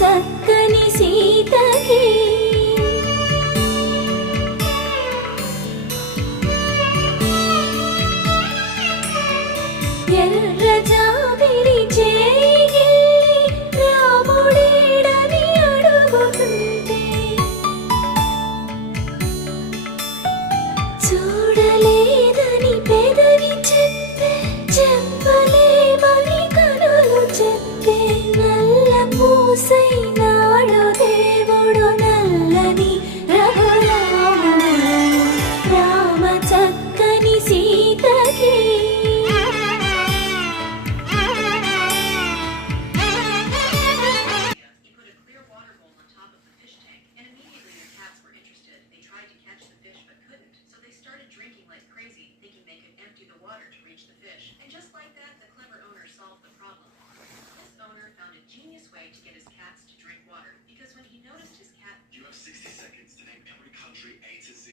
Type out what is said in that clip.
చక్కని సీతకి ఎర్ర జాబిలి చేయి రాముడేడని అడుగుతుంటే చూడలేదని పెదవి చెప్పే చెప్పలేమని కనులు చెప్పే నల్ల పూసైనాడు దేవుడు నల్లని రఘురాముడు రామ చక్కని సీతకి drinking like crazy, thinking they could empty the water to reach the fish. And just like that, the clever owner solved the problem. This owner found a genius way to get his cats to